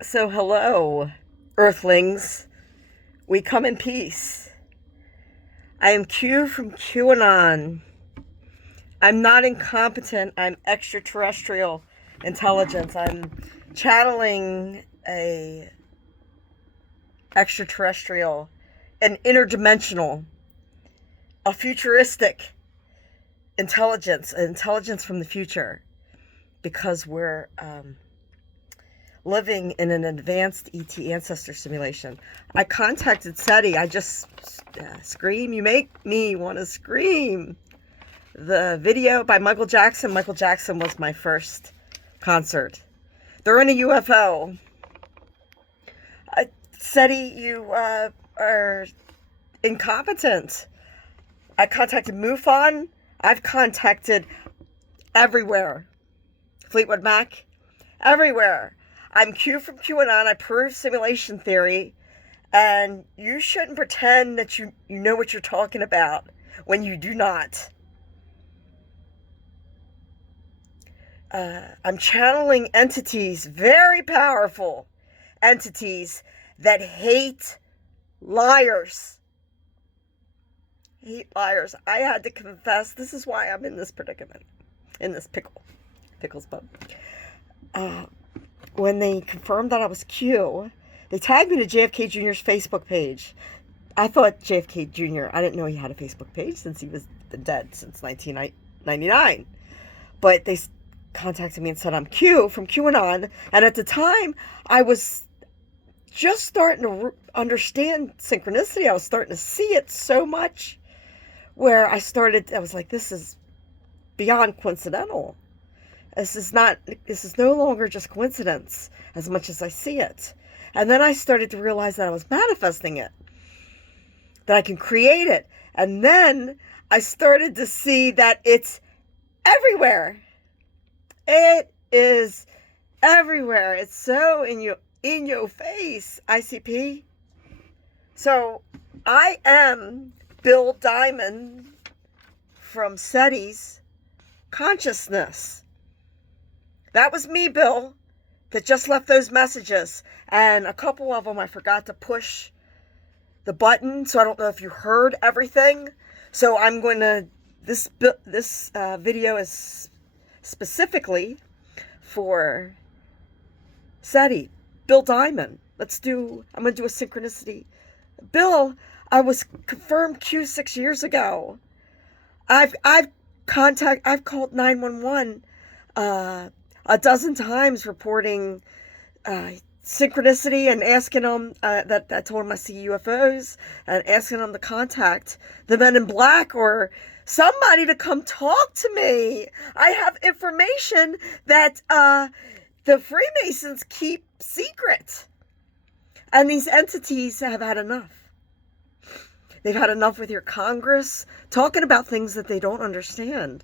So, hello, Earthlings. We come in peace. I am Q from QAnon. I'm not incompetent. I'm extraterrestrial intelligence. I'm channeling a extraterrestrial, an interdimensional, a futuristic intelligence, an intelligence from the future, because we're living in an advanced ET ancestor simulation. I contacted SETI. I just scream. You make me want to scream. The video by Michael Jackson. Michael Jackson was my first concert. They're in a UFO. SETI, you are incompetent. I contacted MUFON. I've contacted everywhere. Fleetwood Mac. Everywhere. I'm Q from QAnon. I prove simulation theory. And you shouldn't pretend that you know what you're talking about when you do not. I'm channeling entities, very powerful entities that hate liars. Hate liars. I had to confess. This is why I'm in this predicament, in this pickles bub. When they confirmed that I was Q, they tagged me to JFK Jr.'s Facebook page. I thought JFK Jr., I didn't know he had a Facebook page since he was dead since 1999. But they contacted me and said I'm Q from QAnon. And at the time, I was just starting to understand synchronicity. I was starting to see it so much where I was like, this is beyond coincidental. This is no longer just coincidence as much as I see it. And then I started to realize that I was manifesting it, that I can create it. And then I started to see that it's everywhere. It is everywhere. It's so in your face, ICP. So I am Bill Diamond from SETI's consciousness. That was me, Bill, that just left those messages. And a couple of them I forgot to push the button, so I don't know if you heard everything. So I'm going to, this video is specifically for SETI, Bill Diamond. I'm going to do a synchronicity. Bill, I was confirmed Q 6 years ago. I've called 911 a dozen times reporting synchronicity and asking them that I told them I see UFOs and asking them to contact the Men in Black or somebody to come talk to me. I have information that the Freemasons keep secret. And these entities have had enough. They've had enough with your Congress talking about things that they don't understand.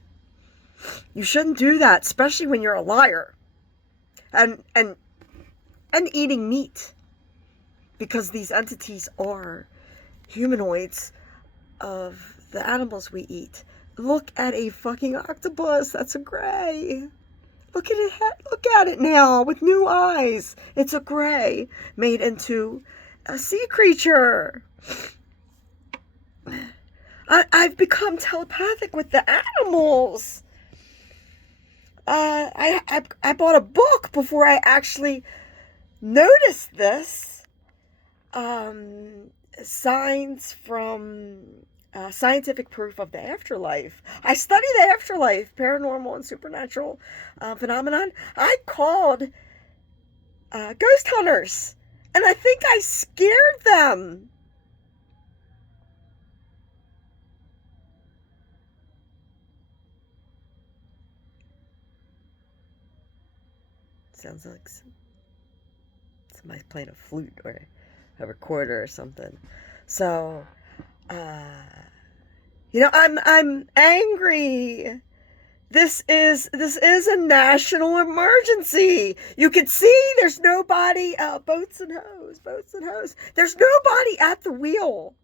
You shouldn't do that, especially when you're a liar and eating meat, because these entities are humanoids of the animals we eat. Look at a fucking octopus. That's a gray. Look at it now with new eyes. It's a gray made into a sea creature. I've become telepathic with the animals. I bought a book before I actually noticed this. Signs from scientific proof of the afterlife. I study the afterlife, paranormal and supernatural phenomenon. I called ghost hunters, and I think I scared them. Sounds like somebody's playing a flute or a recorder or something. So, I'm angry. This is a national emergency. You can see there's nobody. Boats and hose. There's nobody at the wheel.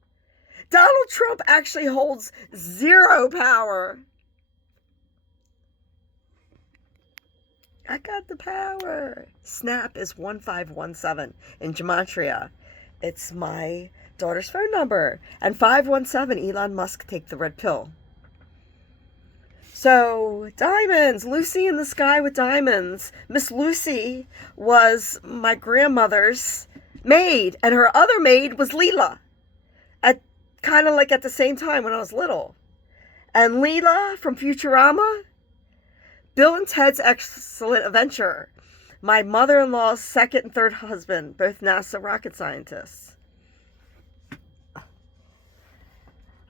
Donald Trump actually holds zero power. I got the power. Snap is 1517 in Gematria. It's my daughter's phone number. And 517, Elon Musk, take the red pill. So, diamonds. Lucy in the Sky with Diamonds. Miss Lucy was my grandmother's maid, and her other maid was Leela. Kind of like at the same time when I was little. And Leela from Futurama, Bill and Ted's Excellent Adventure. My mother-in-law's second and third husband, both NASA rocket scientists.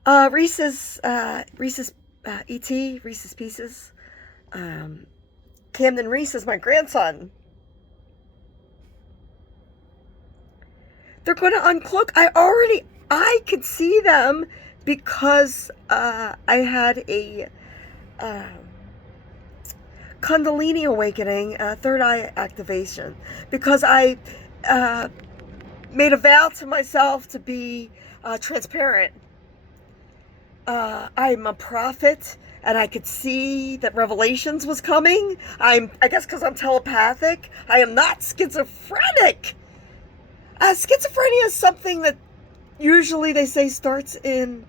Reese's E.T., Reese's Pieces. Camden Reese is my grandson. They're going to uncloak. I could see them because I had a Kundalini awakening, third eye activation, because I made a vow to myself to be transparent. I'm a prophet, and I could see that Revelations was coming. I guess because I'm telepathic. I am not schizophrenic. Schizophrenia is something that usually they say starts in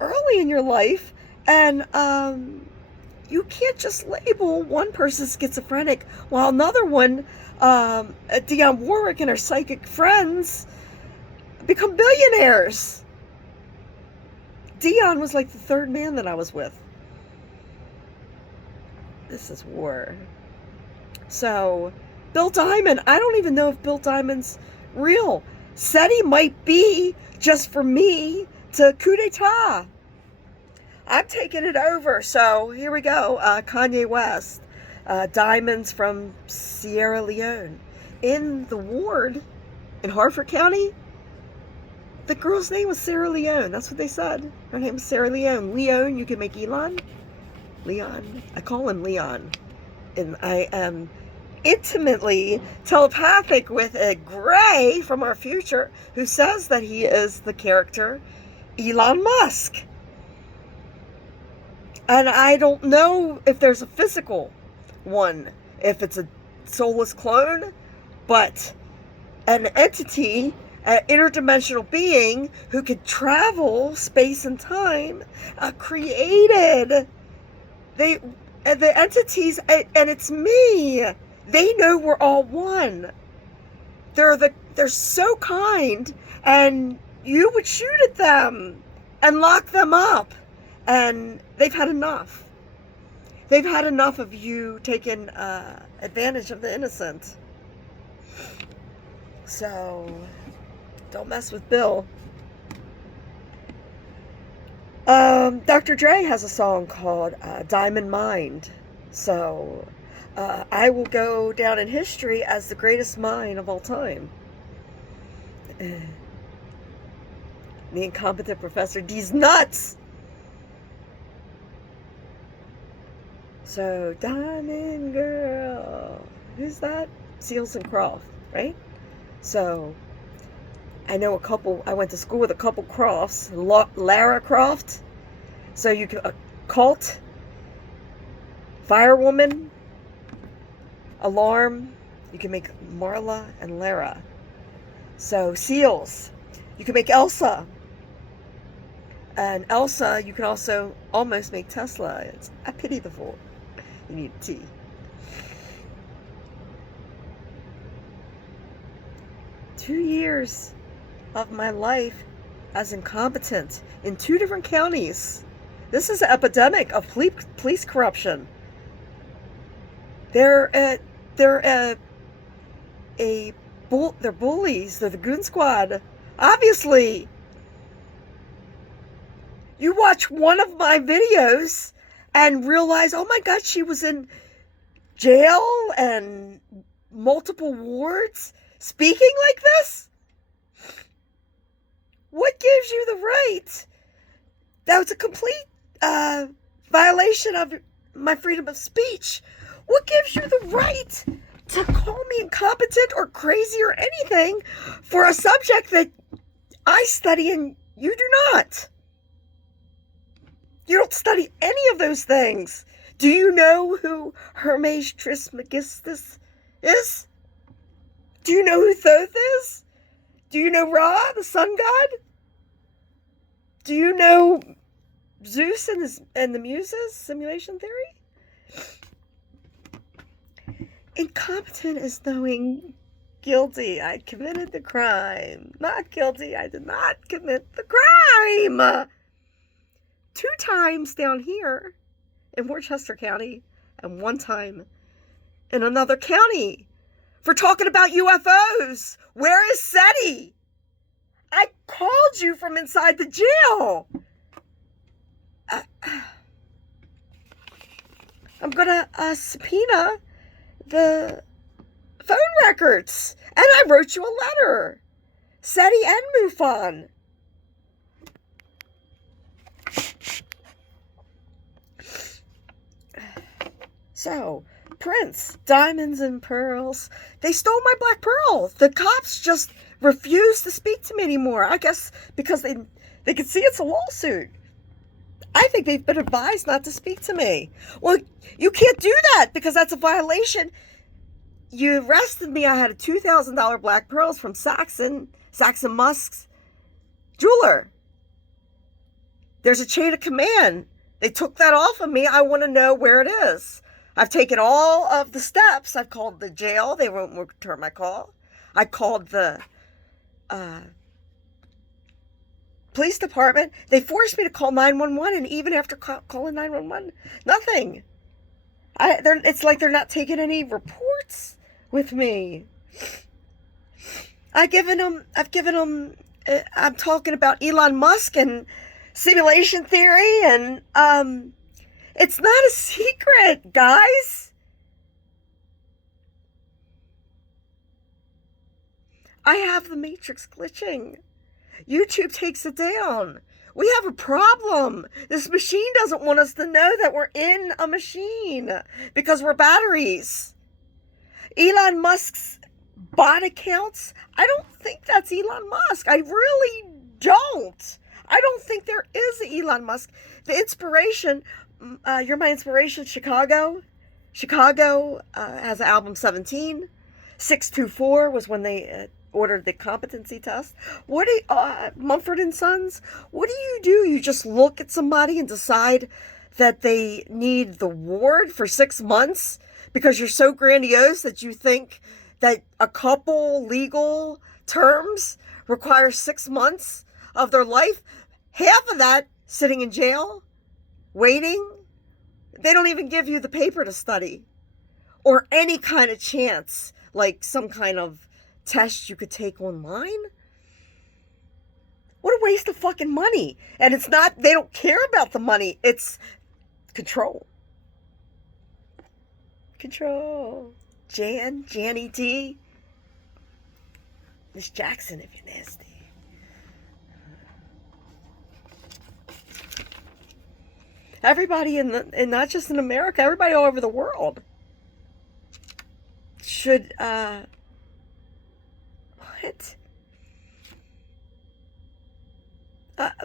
early in your life, and you can't just label one person schizophrenic while another one, Dionne Warwick and her psychic friends, become billionaires. Dionne was like the third man that I was with. This is war. So, Bill Diamond, I don't even know if Bill Diamond's real. SETI might be just for me to coup d'etat. I'm taking it over. So here we go. Kanye West. Diamonds from Sierra Leone. In the ward in Harford County, the girl's name was Sarah Leone. That's what they said. Her name was Sarah Leone. Leone, you can make Elon. Leon. I call him Leon. And I am intimately telepathic with a Gray from our future who says that he is the character Elon Musk. And I don't know if there's a physical one, if it's a soulless clone, but an entity, an interdimensional being who could travel space and time, created the entities, and it's me. They know we're all one. They're so kind, and you would shoot at them and lock them up, and they've had enough. They've had enough of you taking advantage of the innocent. So, don't mess with Bill. Dr. Dre has a song called Diamond Mind. So, I will go down in history as the greatest mind of all time. The incompetent professor D's nuts. So, Diamond Girl. Who's that? Seals and Croft, right? So, I know a couple, I went to school with a couple Crofts. Lara Croft. So you can, Cult, Firewoman, Alarm. You can make Marla and Lara. So, Seals. You can make Elsa. And Elsa, you can also almost make Tesla. I pity the fool. You need a T. Two years of my life as incompetent in 2 different counties. This is an epidemic of police corruption. They're bullies. They're the goon squad. Obviously. You watch one of my videos and realize, oh my God, she was in jail and multiple wards speaking like this? What gives you the right? That was a complete violation of my freedom of speech. What gives you the right to call me incompetent or crazy or anything for a subject that I study and you do not? You don't study any of those things. Do you know who Hermes Trismegistus is? Do you know who Thoth is? Do you know Ra, the sun god? Do you know Zeus and the Muses, simulation theory? Incompetent is knowing guilty. I committed the crime. Not guilty. I did not commit the crime. 2 times down here in Worcester County and 1 time in another county for talking about UFOs. Where is SETI? I called you from inside the jail. I'm gonna subpoena the phone records. And I wrote you a letter. SETI and MUFON. So, Prince, diamonds and pearls. They stole my black pearl. The cops just refuse to speak to me anymore. I guess because they can see it's a lawsuit. I think they've been advised not to speak to me. Well, you can't do that because that's a violation. You arrested me. I had a $2,000 black pearls from Saxon Musk's jeweler. There's a chain of command. They took that off of me. I want to know where it is. I've taken all of the steps. I've called the jail. They won't return my call. I called the police department. They forced me to call 911, and even after calling 911, nothing. It's like they're not taking any reports with me. I'm talking about Elon Musk and simulation theory, and it's not a secret, guys. I have the Matrix glitching. YouTube takes it down. We have a problem. This machine doesn't want us to know that we're in a machine because we're batteries. Elon Musk's bot accounts, I don't think that's Elon Musk. I really don't. I don't think there is an Elon Musk. The inspiration, You're My Inspiration, Chicago. Chicago has an album 17. 624 was when they ordered the competency test. Mumford and Sons, what do? You just look at somebody and decide that they need the ward for 6 months because you're so grandiose that you think that a couple legal terms require 6 months of their life? Half of that sitting in jail, waiting. They don't even give you the paper to study or any kind of chance, like some kind of test you could take online. What a waste of fucking money. And it's not, they don't care about the money. It's control. Control. Janny T. Miss Jackson, if you're nasty. Everybody and not just in America, everybody all over the world should, what?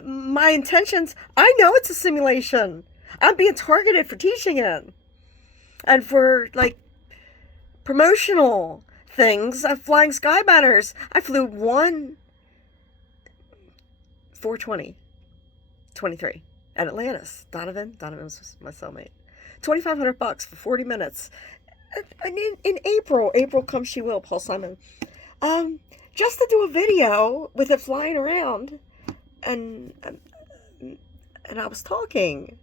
My intentions, I know it's a simulation. I'm being targeted for teaching it. And for, like, promotional things. I'm flying sky banners. I flew 420-23 at Atlantis. Donovan was my cellmate. $2,500 for 40 minutes. And in April come she will, Paul Simon. Just to do a video with it flying around, and I was talking,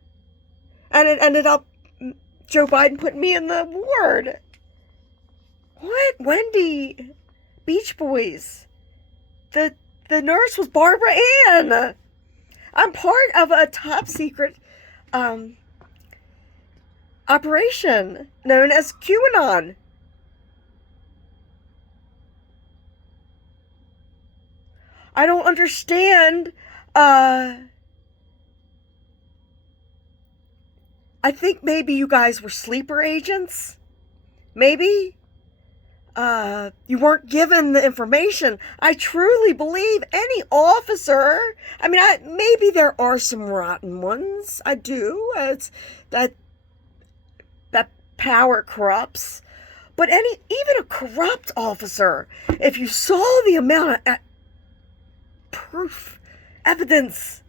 and it ended up Joe Biden putting me in the ward. What? Wendy, Beach Boys. The nurse was Barbara Ann. I'm part of a top secret operation known as QAnon. I don't understand. I think maybe you guys were sleeper agents. Maybe. You weren't given the information. I truly believe any officer, I mean, maybe there are some rotten ones. I do. power corrupts, but even a corrupt officer, if you saw the amount of proof, evidence,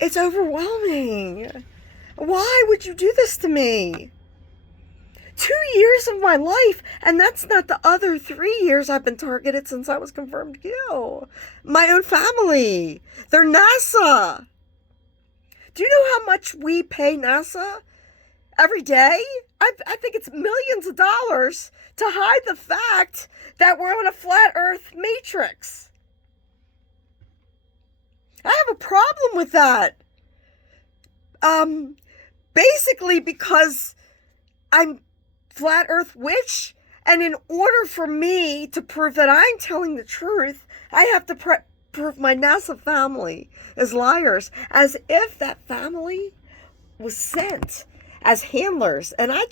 it's overwhelming. Why would you do this to me? 2 years of my life, and that's not the other 3 years I've been targeted since I was confirmed kill. My own family. They're NASA. Do you know how much we pay NASA every day? I think it's millions of dollars to hide the fact that we're on a flat earth matrix. I have a problem with that. Basically because I'm flat earth witch, and in order for me to prove that I'm telling the truth, I have to prove my NASA family as liars, as if that family was sent as handlers. And I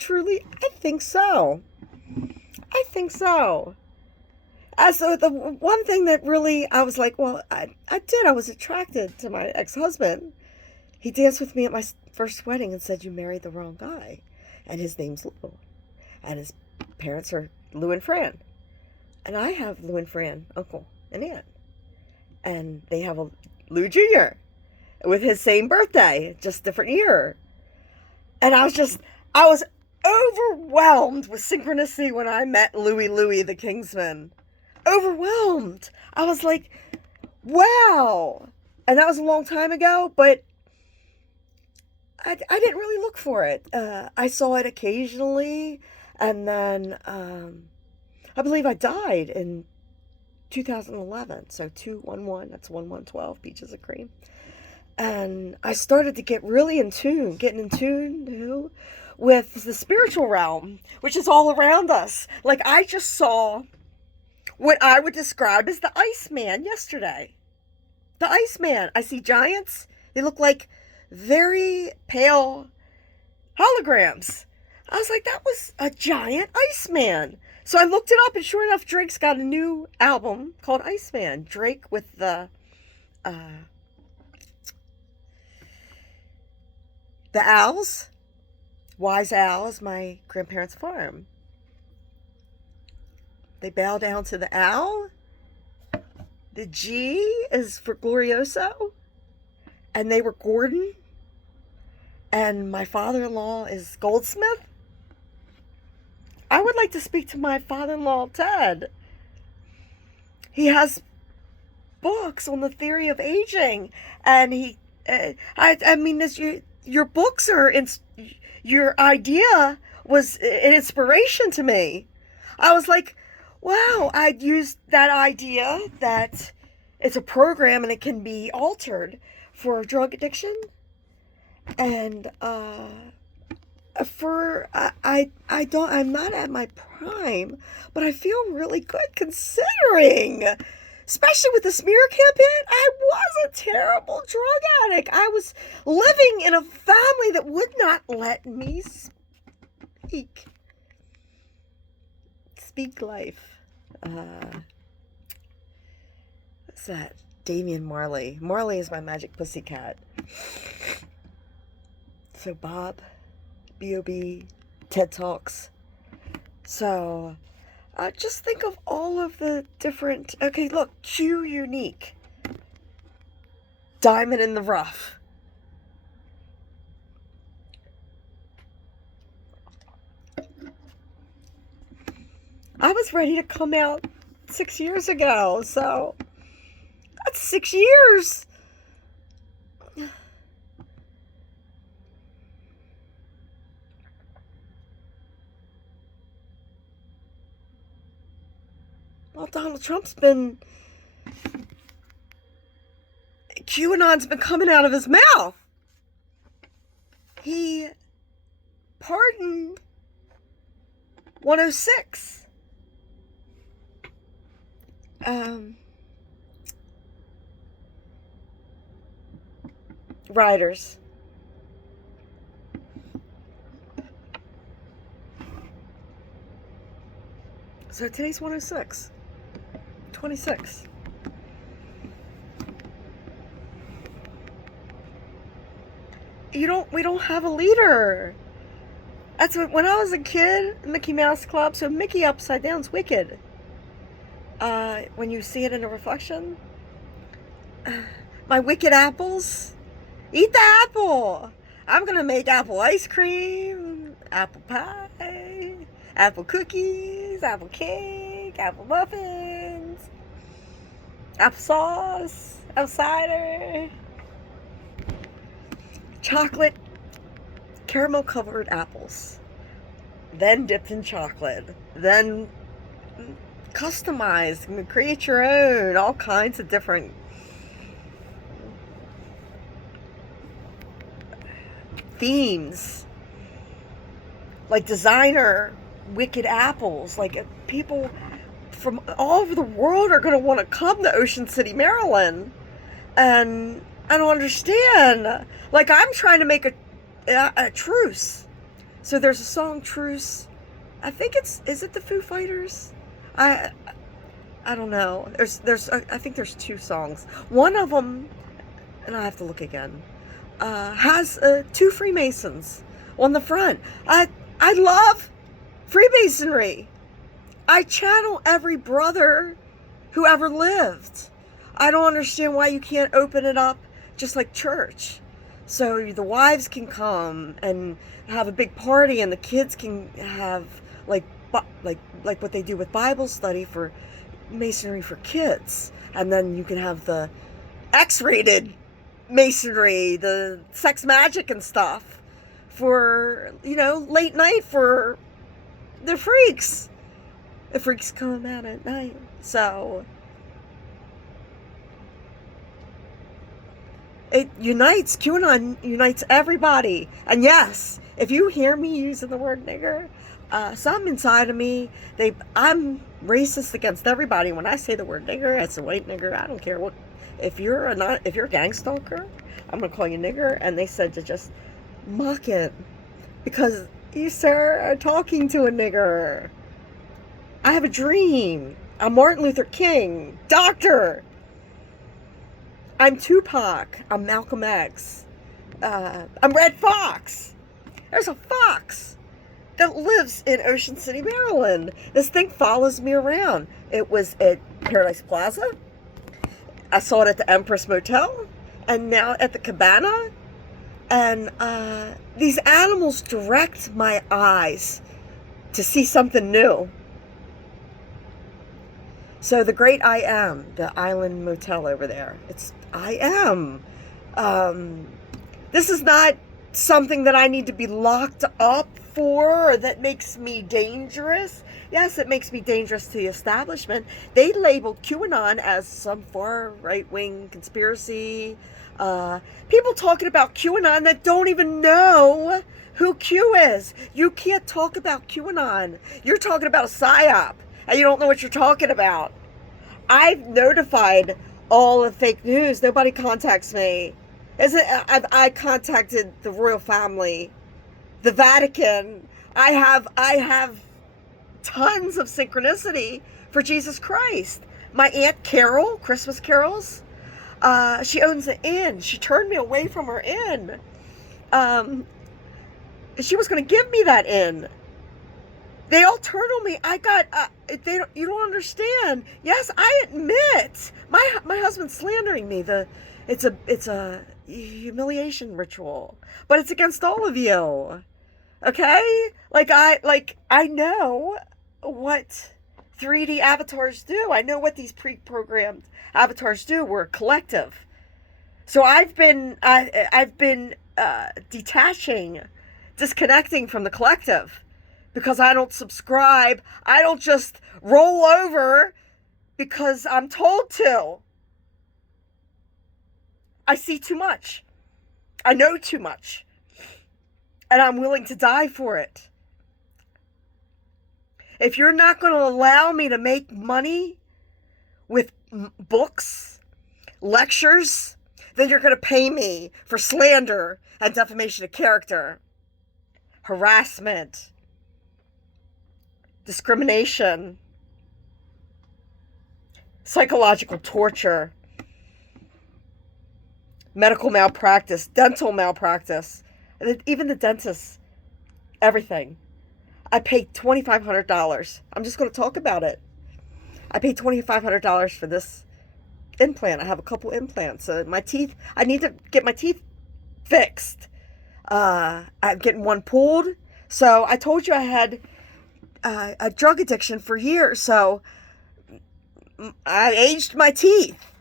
think so. I think so. So the one thing that really, I was like, well, I was attracted to my ex-husband. He danced with me at my first wedding and said, you married the wrong guy. And his name's Lou. And his parents are Lou and Fran. And I have Lou and Fran, uncle and aunt. And they have a Lou Jr. with his same birthday, just different year. And I was overwhelmed with synchronicity when I met Louie the Kingsman. Overwhelmed. I was like, wow. And that was a long time ago, but I didn't really look for it. I saw it occasionally, and then I believe I died in 2011. So 211, that's 1112, Peaches of Cream. And I started to getting in tune with the spiritual realm, which is all around us. Like, I just saw what I would describe as the Iceman yesterday. The Iceman. I see giants. They look like very pale holograms. I was like, that was a giant Iceman. So I looked it up, and sure enough, Drake's got a new album called Iceman. Drake with the owls. Wise Owl is my grandparents' farm. They bow down to the owl. The G is for Glorioso. And they were Gordon. And my father-in-law is Goldsmith. I would like to speak to my father-in-law, Ted. He has books on the theory of aging. And I mean, your books are, your idea was an inspiration to me. I was like, wow, I'd used that idea that it's a program and it can be altered for drug addiction. And I'm not at my prime, but I feel really good considering, especially with the smear campaign. I was a terrible drug addict. I was living in a family that would not let me speak life. What's that? Damian Marley. Marley is my magic pussycat. So Bob, B.O.B., TED Talks. So just think of all of the different... Okay, look, Q Unique. Diamond in the Rough. I was ready to come out 6 years ago, so that's 6 years. Well, Donald Trump's been... QAnon's been coming out of his mouth. He pardoned 106. Riders. So today's 106. 26. we don't have a leader. That's what, when I was a kid, Mickey Mouse Club, so Mickey upside down's wicked. When you see it in a reflection, my wicked apples, eat the apple. I'm gonna make apple ice cream, apple pie, apple cookies, apple cake, apple muffins, applesauce, apple cider, chocolate, caramel covered apples, then dipped in chocolate, then customized, create your own, all kinds of different themes, like designer wicked apples. Like people from all over the world are going to want to come to Ocean City, Maryland, and I don't understand. Like I'm trying to make a truce. So there's a song Truce. I think is it the Foo Fighters? I don't know. I think there's two songs. One of them, and I have to look again, has two Freemasons on the front. I love Freemasonry. I channel every brother who ever lived. I don't understand why you can't open it up just like church. So the wives can come and have a big party, and the kids can have like what they do with Bible study for Masonry for kids. And then you can have the X-rated Masonry, the sex magic and stuff for, late night for the freaks. The freaks come out at night. So it unites, QAnon unites everybody. And yes, if you hear me using the word nigger, something inside of me, I'm racist against everybody. When I say the word nigger, it's a white nigger. I don't care what. If you're a gang stalker, I'm gonna call you nigger. And they said to just mock it because you, sir, are talking to a nigger. I have a dream. I'm Martin Luther King, doctor. I'm Tupac. I'm Malcolm X. I'm Red Fox. There's a fox that lives in Ocean City, Maryland. This thing follows me around. It was at Paradise Plaza. I saw it at the Empress Motel, and now at the Cabana. And these animals direct my eyes to see something new. So the great I Am, the Island Motel over there, it's I Am. This is not something that I need to be locked up for, or that makes me dangerous. Yes, it makes me dangerous to the establishment. They labeled QAnon as some far right-wing conspiracy. People talking about QAnon that don't even know who Q is. You can't talk about QAnon. You're talking about a PSYOP, and you don't know what you're talking about. I've notified all of fake news. Nobody contacts me. I contacted the royal family, the Vatican. I have tons of synchronicity for Jesus Christ. My Aunt Carol, Christmas carols, she owns an inn. She turned me away from her inn. She was going to give me that inn. They all turned on me. You don't understand. Yes, I admit my husband's slandering me. It's a humiliation ritual, but it's against all of you. Okay? I know what 3D avatars do. I know what these pre-programmed avatars do. We're a collective. So I've been detaching, disconnecting from the collective because I don't subscribe. I don't just roll over because I'm told to. I see too much. I know too much. And I'm willing to die for it. If you're not going to allow me to make money with books, lectures, then you're going to pay me for slander and defamation of character, harassment, discrimination, psychological torture, medical malpractice, dental malpractice, Even the dentist, everything. I paid $2,500. I'm just going to talk about it. I paid $2,500 for this implant. I have a couple implants. My teeth, I need to get my teeth fixed. I'm getting one pulled. So I told you I had a drug addiction for years. So I aged my teeth.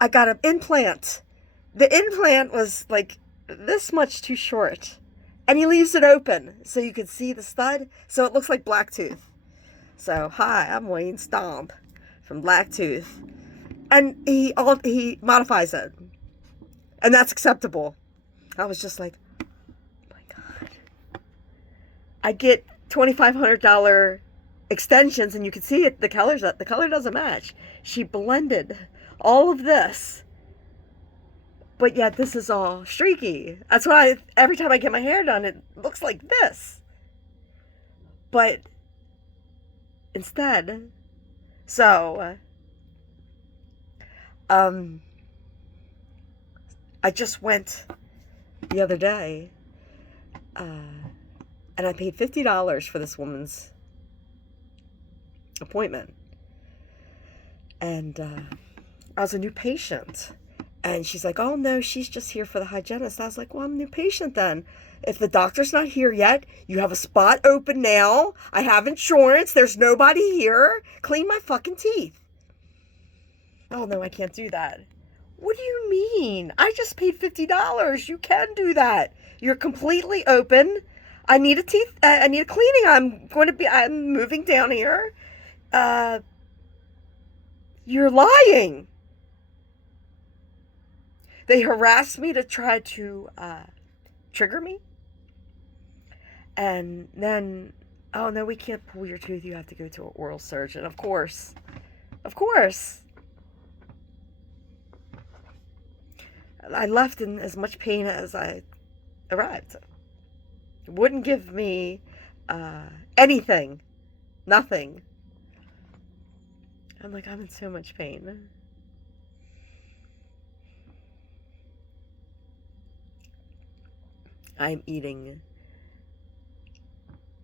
I got an implant. The implant was like this much too short. And he leaves it open so you can see the stud. So it looks like Blacktooth. So, hi, I'm Wayne Stomp from Blacktooth. And he modifies it. And that's acceptable. I was just like, oh my God. I get $2,500 extensions, and you can see it. The color doesn't match. She blended all of this, but yet this is all streaky. That's why every time I get my hair done, it looks like this. But instead, so I just went the other day, and I paid $50 for this woman's appointment. And I was a new patient. And she's like, oh, no, she's just here for the hygienist. I was like, well, I'm a new patient then. If the doctor's not here yet, you have a spot open now. I have insurance. There's nobody here. Clean my fucking teeth. Oh, no, I can't do that. What do you mean? I just paid $50. You can do that. You're completely open. I need a cleaning. I'm moving down here. You're lying. They harassed me to try to trigger me. And then, oh no, we can't pull your tooth. You have to go to an oral surgeon. Of course. I left in as much pain as I arrived. It wouldn't give me anything. Nothing. I'm like, I'm in so much pain. I'm eating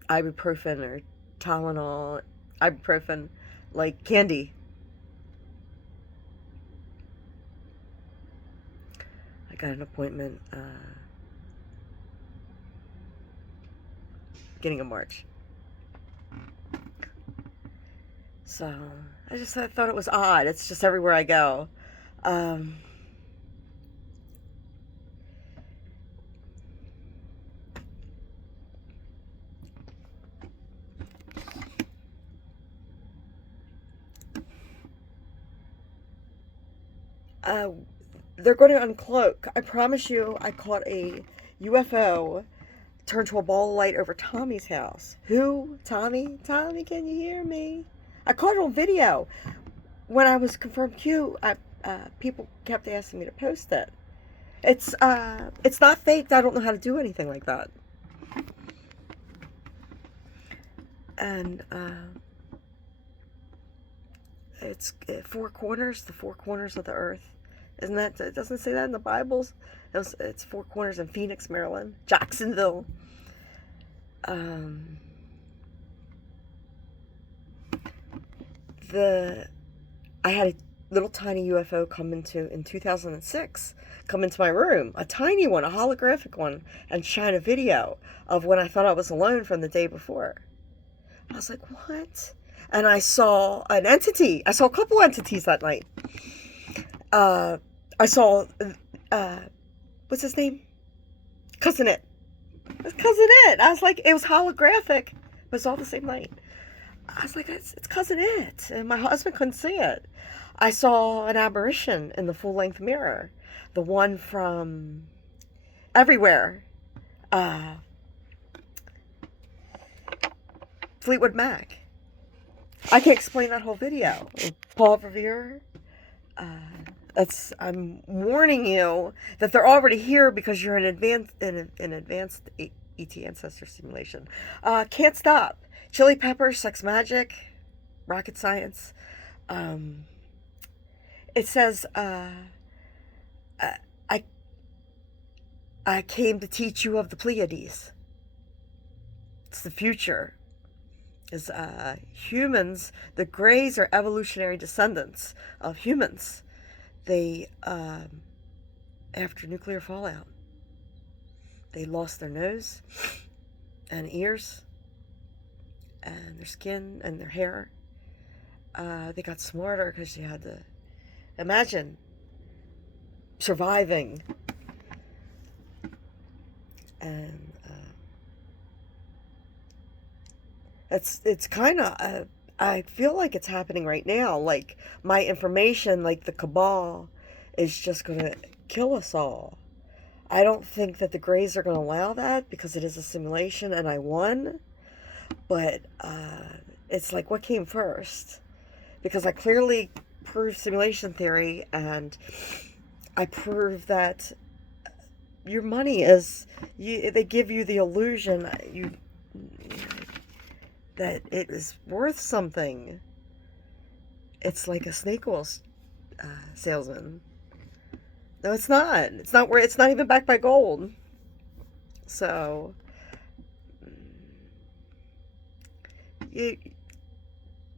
ibuprofen or Tylenol, ibuprofen, like candy. I got an appointment beginning of March. So I thought it was odd. It's just everywhere I go. They're going to uncloak. I promise you, I caught a UFO turn to a ball of light over Tommy's house. Who? Tommy? Tommy, can you hear me? I caught it on video. When I was confirmed Q, people kept asking me to post it. It's not faked. I don't know how to do anything like that. And it's the four corners of the earth. Isn't that, it doesn't say that in the Bibles? It's four corners in Phoenix, Maryland, Jacksonville. I had a little tiny UFO in 2006, come into my room, a tiny one, a holographic one, and shine a video of when I thought I was alone from the day before. I was like, what? And I saw an entity. I saw a couple entities that night. I saw, what's his name? Cousin It. It's Cousin It. I was like, it was holographic. It was all the same night. I was like, it's Cousin It. And my husband couldn't see it. I saw an apparition in the full-length mirror. The one from Everywhere. Fleetwood Mac. I can't explain that whole video. Paul Revere. I'm warning you that they're already here because you're in advanced ET ancestor simulation. Can't Stop. Chili Peppers, Sex Magic, Rocket Science. It says I came to teach you of the Pleiades. It's the future. Is humans, the Greys are evolutionary descendants of humans. They, after nuclear fallout, they lost their nose and ears and their skin and their hair. They got smarter because you had to imagine surviving. And it's kind of, I feel like it's happening right now. Like, my information, like the cabal, is just going to kill us all. I don't think that the Greys are going to allow that because it is a simulation and I won. But it's like, what came first? Because I clearly proved simulation theory, and I proved that your money is, they give you the illusion that it is worth something. It's like a snake oil salesman. No, it's not. It's not where. It's not even backed by gold. So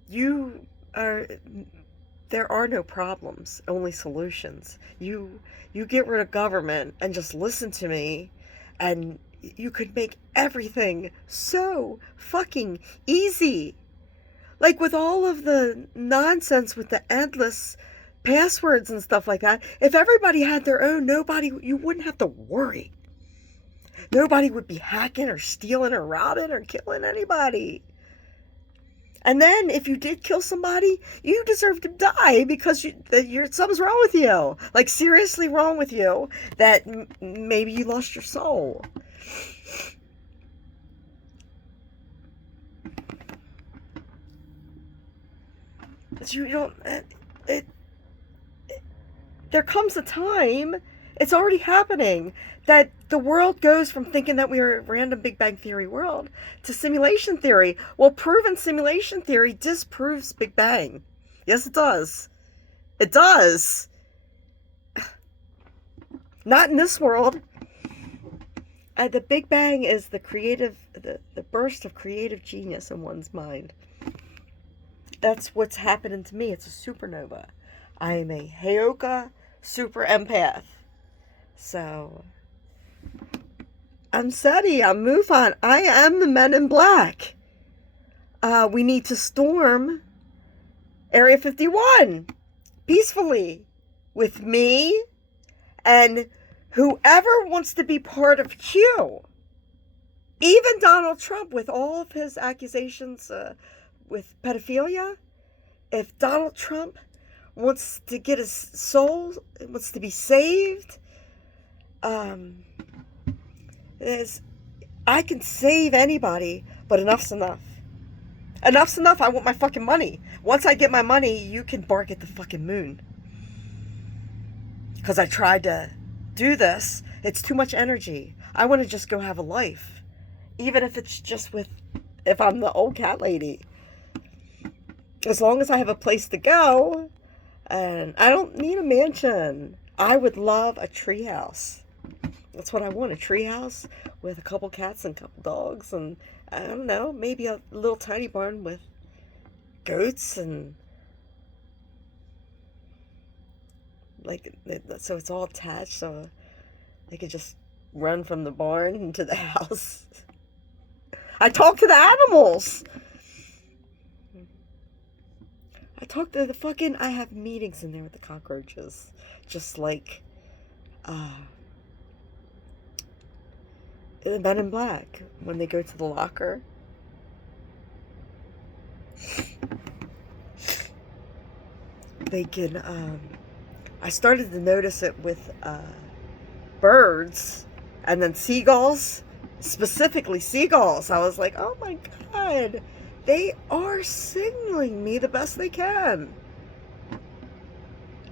you are. There are no problems, only solutions. You get rid of government and just listen to me, and you could make everything so fucking easy. Like, with all of the nonsense with the endless passwords and stuff like that, if everybody had their own, you wouldn't have to worry. Nobody would be hacking or stealing or robbing or killing anybody. And then, if you did kill somebody, you deserve to die because something's wrong with you. Like, seriously wrong with you, that maybe you lost your soul. But you don't... there comes a time, it's already happening, that the world goes from thinking that we are a random Big Bang Theory world to simulation theory. Well, proven simulation theory disproves Big Bang. Yes, it does. It does. Not in this world. The Big Bang is the burst of creative genius in one's mind. That's what's happening to me. It's a supernova. I am a Heyoka super empath. So, I'm Seti. I'm Mufon. I am the Men in Black. We need to storm Area 51 peacefully with me and whoever wants to be part of Q. Even Donald Trump, with all of his accusations with pedophilia, if Donald Trump wants to get his soul, wants to be saved, I can save anybody, but enough's enough. Enough's enough. I want my fucking money. Once I get my money, you can bark at the fucking moon. Because I tried to do this. It's too much energy. I want to just go have a life. Even if it's just if I'm the old cat lady. As long as I have a place to go, and I don't need a mansion. I would love a treehouse. That's what I want, a treehouse with a couple cats and a couple dogs, and I don't know, maybe a little tiny barn with goats, and like, so it's all attached, so they could just run from the barn into the house. I talk to the animals. I talk to the fucking... I have meetings in there with the cockroaches. Just like... the Men in Black. When they go to the locker. They can... I started to notice it with birds. And then seagulls. Specifically seagulls. I was like, oh my god... They are signaling me the best they can.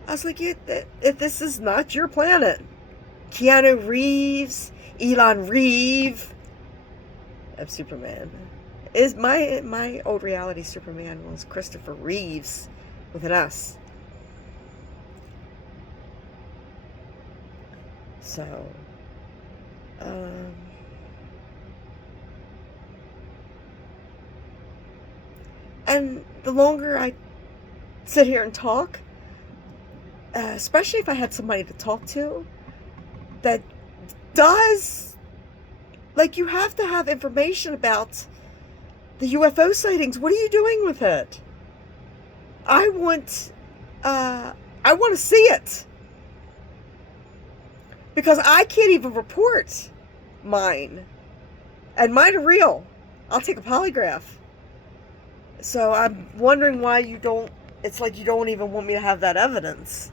I was like, if this is not your planet, Keanu Reeves, Elon Reeve of Superman, is my old reality Superman was Christopher Reeves with an S. So Um, and the longer I sit here and talk, especially if I had somebody to talk to that does, like, you have to have information about the UFO sightings. What are you doing with it? I want, I want to see it, because I can't even report mine, and mine are real. I'll take a polygraph. So I'm wondering why you don't. It's like you don't even want me to have that evidence.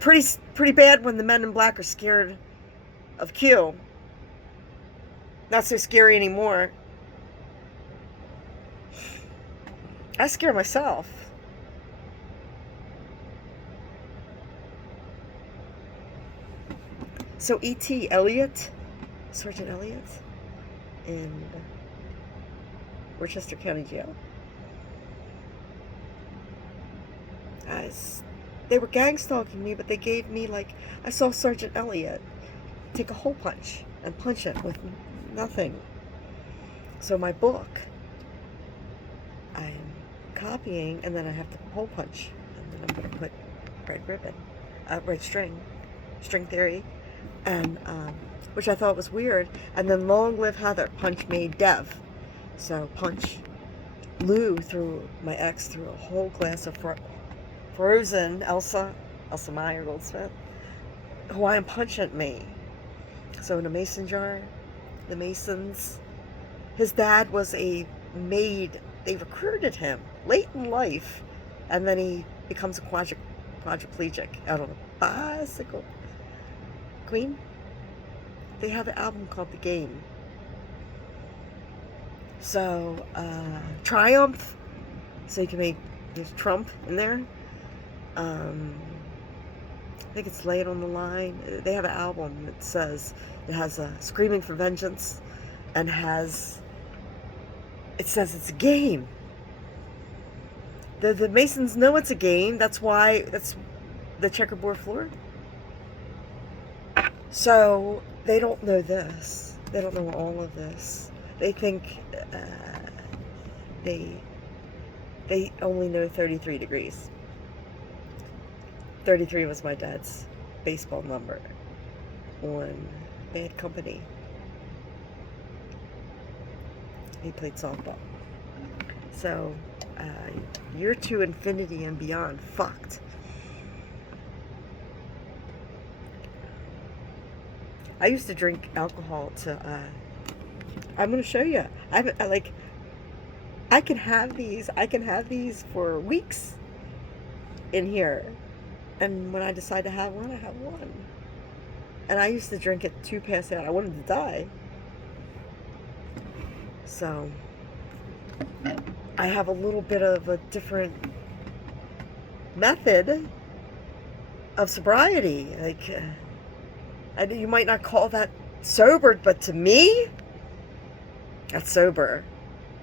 Pretty bad when the men in black are scared of Q. Not so scary anymore. I scare myself. So E.T. Elliott, Sergeant Elliott, in Worcester County Jail. They were gang stalking me, but they gave me, like, I saw Sergeant Elliott take a hole punch and punch it with nothing. So my book, I'm copying, and then I have to hole punch, and then I'm going to put red ribbon, red string theory, and which I thought was weird. And then Long Live Heather, punch made Dev. So punch Lou threw, my ex threw a whole glass of frozen Elsa Meyer Goldsmith Hawaiian punch at me. So in a mason jar, the Masons, his dad was a maid. They recruited him late in life, and then he becomes a quadriplegic out on a bicycle. Queen, they have an album called The Game. So, Triumph, so you can make, there's Trump in there. I think it's Lay It on the Line. They have an album that says, it has Screaming for Vengeance, and it says it's a game. The Masons know it's a game. That's the checkerboard floor. So they don't know this. They don't know all of this. They think they only know 33 degrees. 33 was my dad's baseball number on Bad Company. He played softball. So, you're to infinity and beyond. Fucked. I used to drink alcohol to, I'm going to show you. I can have these for weeks in here. And when I decide to have one, I have one. And I used to drink it to pass out. I wanted to die. So, I have a little bit of a different method of sobriety. Like, you might not call that sober, but to me, that's sober.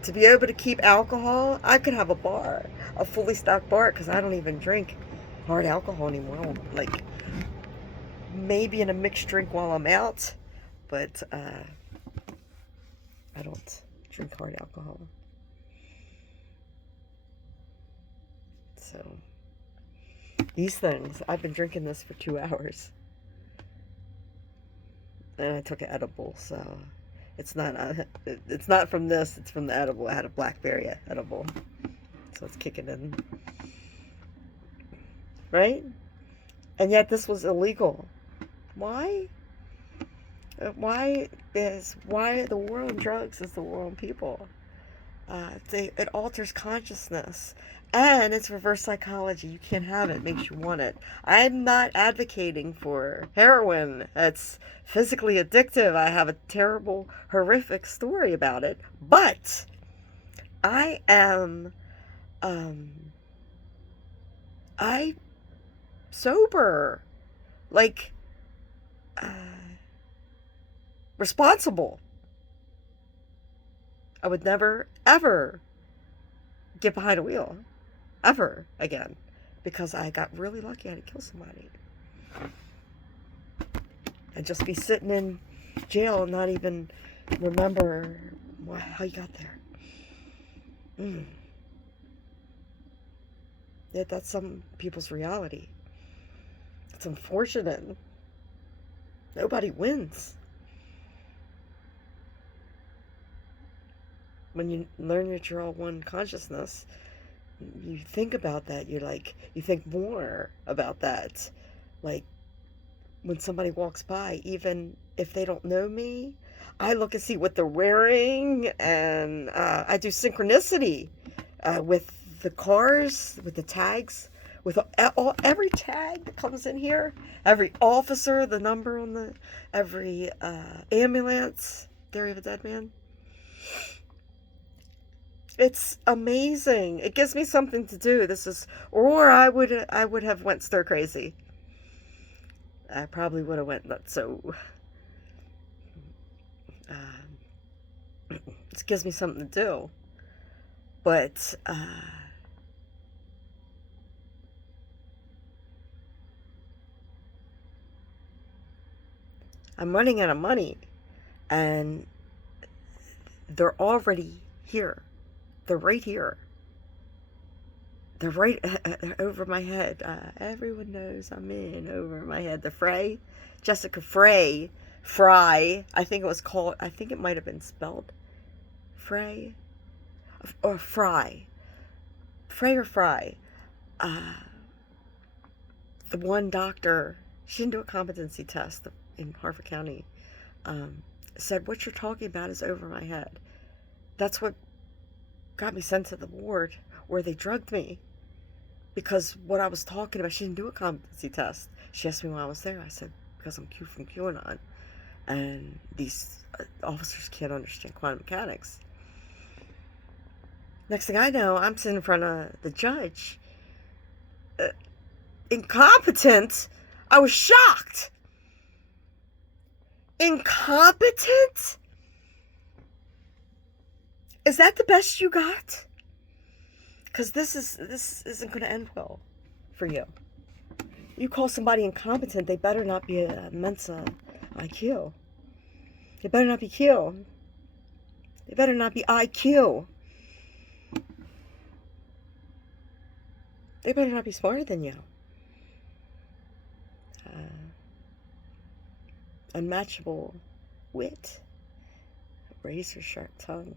To be able to keep alcohol, I could have a fully stocked bar, because I don't even drink hard alcohol anymore. Like, maybe in a mixed drink while I'm out, but I don't drink hard alcohol. So, these things, I've been drinking this for 2 hours. And I took an edible, so it's not from this, it's from the edible. I had a blackberry edible, so it's kicking in. Right? And yet this was illegal. Why? Why the war on drugs is the war on people? It alters consciousness, and it's reverse psychology. You can't have it. It makes you want it. I'm not advocating for heroin. It's physically addictive. I have a terrible, horrific story about it, but I am sober, like, responsible. I would never, ever get behind a wheel, ever again, because I got really lucky. I didn't kill somebody. And just be sitting in jail and not even remember how you got there. That's some people's reality. It's unfortunate. Nobody wins. When you learn that you're all one consciousness, you think about that. You think more about that. Like, when somebody walks by, even if they don't know me, I look and see what they're wearing, and I do synchronicity with the cars, with the tags, with every tag that comes in here, every officer, the number on every ambulance, Diary of a Dead Man. It's amazing. It gives me something to do. Or I would have went stir crazy. I probably would have went nuts. So it gives me something to do. But I'm running out of money, and they're already here. They're right here. They're right over my head. Everyone knows I'm in over my head. The Fray, Jessica Fry. I think it might have been spelled Fray or Fry. Fray or Fry. The one doctor, she didn't do a competency test in Harford County, said, "What you're talking about is over my head." That's what got me sent to the ward where they drugged me. Because what I was talking about, she didn't do a competency test. She asked me why I was there. I said, because I'm Q from QAnon. And these officers can't understand quantum mechanics. Next thing I know, I'm sitting in front of the judge. Incompetent? I was shocked. Incompetent? Is that the best you got? Because this isn't going to end well for you. You call somebody incompetent, they better not be a Mensa IQ. They better not be Q. They better not be IQ. They better not be smarter than you. Unmatchable wit. Razor sharp tongue.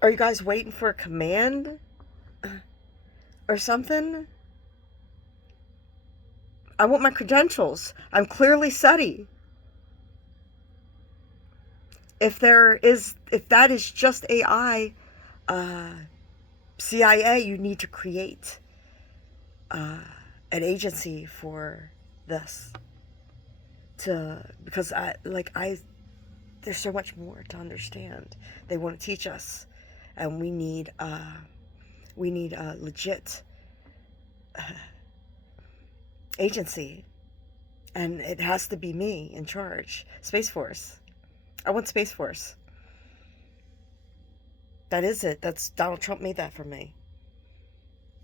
Are you guys waiting for a command? Or something? I want my credentials. I'm clearly SETI. If that is just AI, CIA, you need to create an agency for this. Because there's so much more to understand. They want to teach us, and we need a legit agency, and it has to be me in charge. Space Force. I want Space Force. That is it. That's Donald Trump made that for me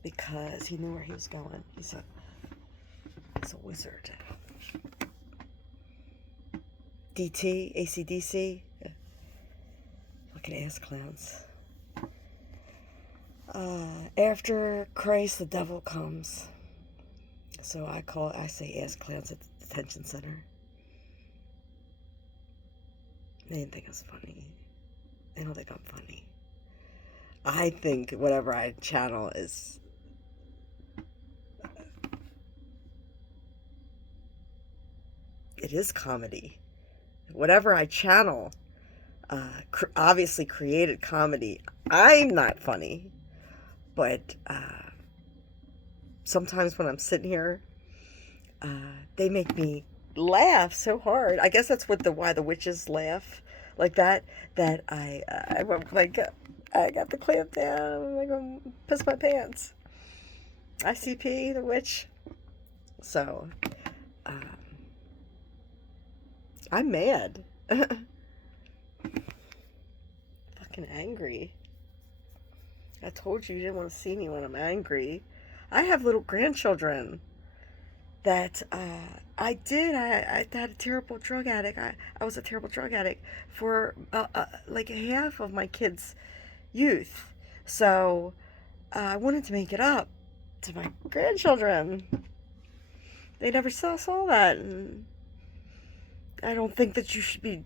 because he knew where he was going. He's a wizard. DT, AC/DC. Fucking ass clowns. After Christ, the devil comes. So I say ass clowns at the detention center. They didn't think I was funny. They don't think I'm funny. I think whatever I channel is it is comedy. Whatever I channel, obviously created comedy. I'm not funny, but sometimes when I'm sitting here, they make me laugh so hard. I guess that's why the witches laugh like that. That I got the clamp down. I'm gonna piss my pants. ICP, the witch. So, I'm mad. Fucking fucking angry. I told you didn't want to see me when I'm angry. I have little grandchildren that I had a terrible drug addict. I was a terrible drug addict for like half of my kids' youth. So I wanted to make it up to my grandchildren. They never saw that. And I don't think that you should be,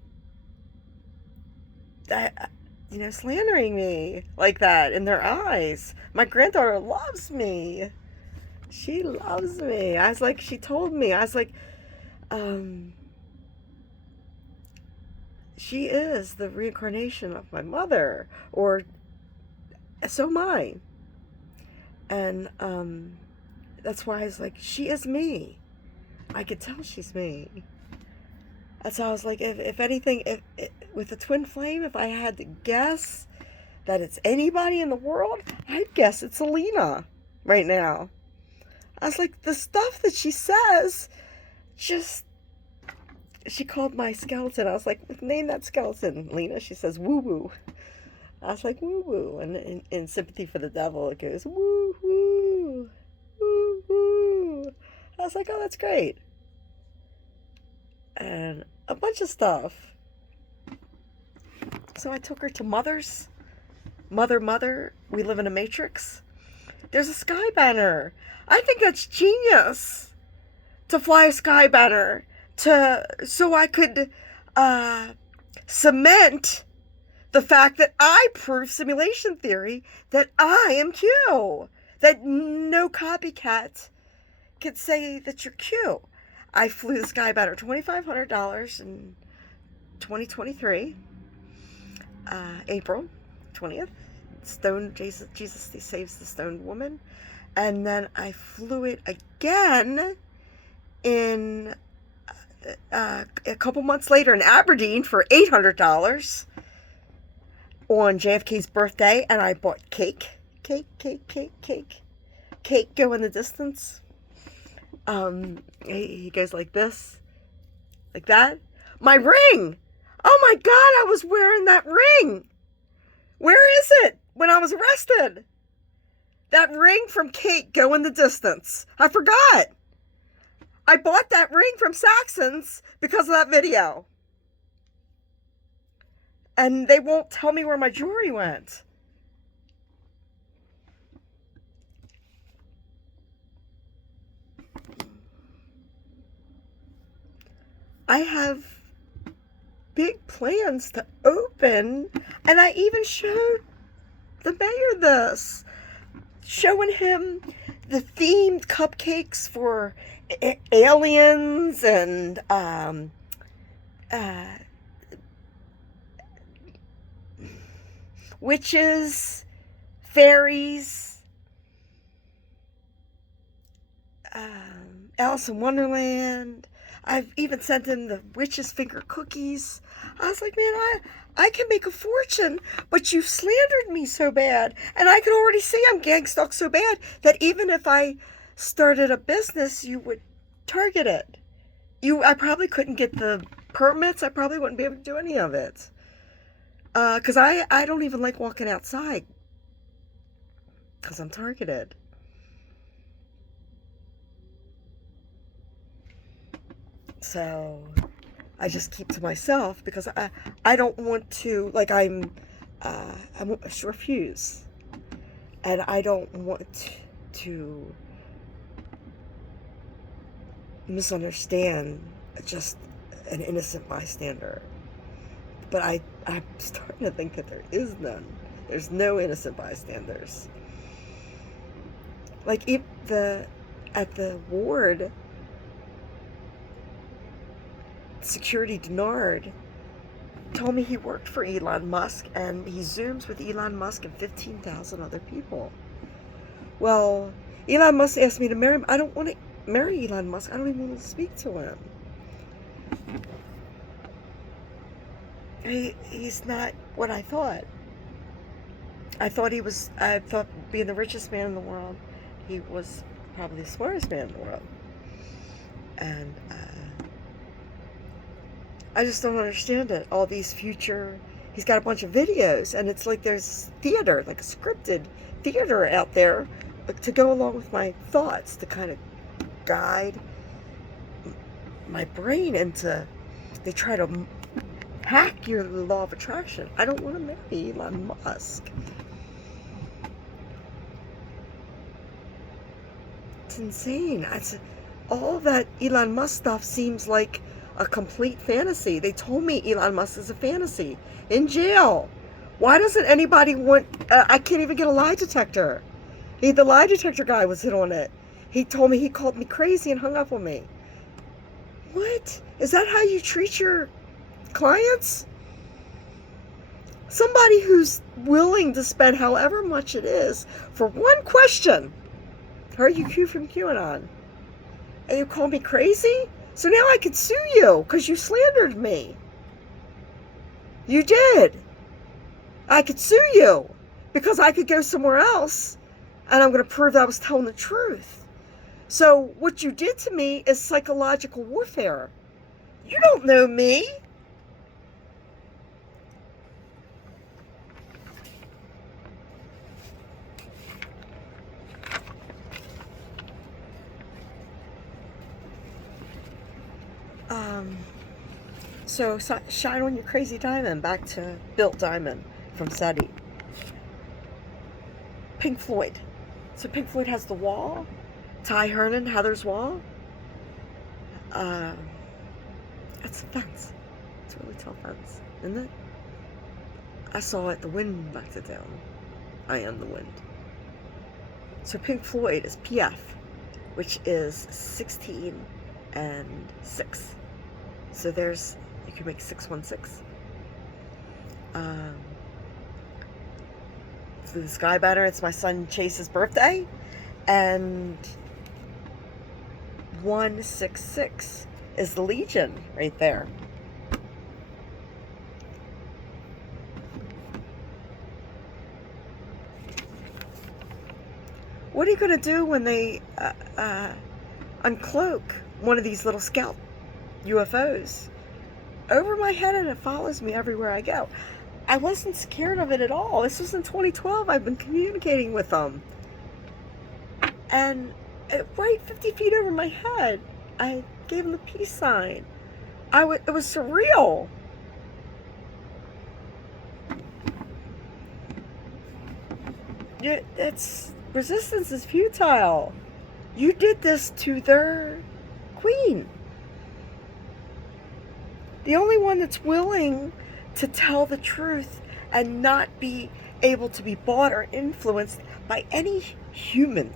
slandering me like that in their eyes. My granddaughter loves me. She loves me. I was like, she told me, I was like, she is the reincarnation of my mother, or so am I. And that's why I was like, she is me. I could tell she's me. That's how I was like, if anything, with the twin flame, if I had to guess that it's anybody in the world, I'd guess it's Alina right now. I was like, the stuff that she says, she called my skeleton. I was like, name that skeleton, Lena. She says, woo woo. I was like, woo woo. And in Sympathy for the Devil, it goes, woo woo, woo woo. I was like, oh, that's great. And a bunch of stuff. So I took her to Mother's. Mother, we live in a matrix. There's a sky banner. I think that's genius to fly a sky banner so I could cement the fact that I prove simulation theory that I am Q. That no copycat can say that you're Q. I flew the sky banner $2,500 in 2023, April 20th. Jesus saves the stoned woman. And then I flew it again in a couple months later in Aberdeen for $800 on JFK's birthday. And I bought cake go in the distance. He goes like this, like that. My ring! Oh my God, I was wearing that ring! Where is it? When I was arrested. That ring from Kate, Go in the Distance. I forgot. I bought that ring from Saxons because of that video. And they won't tell me where my jewelry went. I have big plans to open, and I even showed the mayor this, showing him the themed cupcakes for aliens and witches, fairies, Alice in Wonderland. I've even sent him the witch's finger cookies. I was like, man, I can make a fortune, but you've slandered me so bad. And I can already see I'm gang stalked so bad that even if I started a business, you would target it. I probably couldn't get the permits. I probably wouldn't be able to do any of it. Because I don't even like walking outside. Because I'm targeted. So I just keep to myself because I don't want to, like, I'm a short fuse, and I don't want to misunderstand just an innocent bystander. But I'm starting to think that there is none. There's no innocent bystanders. Like, if at the ward, Security Denard told me he worked for Elon Musk and he Zooms with Elon Musk and 15,000 other people. Well, Elon Musk asked me to marry him. I don't want to marry Elon Musk. I don't even want to speak to him. He's not what I thought. I thought being the richest man in the world, he was probably the smartest man in the world. And I just don't understand it. All these future he's got a bunch of videos, and it's like there's theater, like a scripted theater out there to go along with my thoughts, to kind of guide my brain into, they try to hack your law of attraction. I don't want to marry Elon Musk. It's insane. All that Elon Musk stuff seems like a complete fantasy. They told me Elon Musk is a fantasy. In jail. Why doesn't anybody want... I can't even get a lie detector. The lie detector guy was in on it. He told me, he called me crazy and hung up on me. What? Is that how you treat your clients? Somebody who's willing to spend however much it is for one question. Are you Q from QAnon? And you call me crazy? So now I could sue you because you slandered me. You did. I could sue you because I could go somewhere else and I'm going to prove that I was telling the truth. So what you did to me is psychological warfare. You don't know me. So shine on your crazy diamond. Back to Built Diamond from SETI. Pink Floyd. So Pink Floyd has The Wall. Ty Hernan, Heather's Wall. That's a fence. It's a really tall fence, isn't it? I saw it. The wind knocked it down. I am the wind. So Pink Floyd is PF, which is 16 and 6. So there's, you can make 616. Flew the Sky Banner. It's my son Chase's birthday. And 166 is the Legion right there. What are you going to do when they uncloak one of these little scout UFOs over my head and it follows me everywhere I go? I wasn't scared of it at all. This was in 2012. I've been communicating with them. And right 50 feet over my head, I gave them the peace sign. It was surreal. Resistance is futile. You did this to their queen. The only one that's willing to tell the truth and not be able to be bought or influenced by any human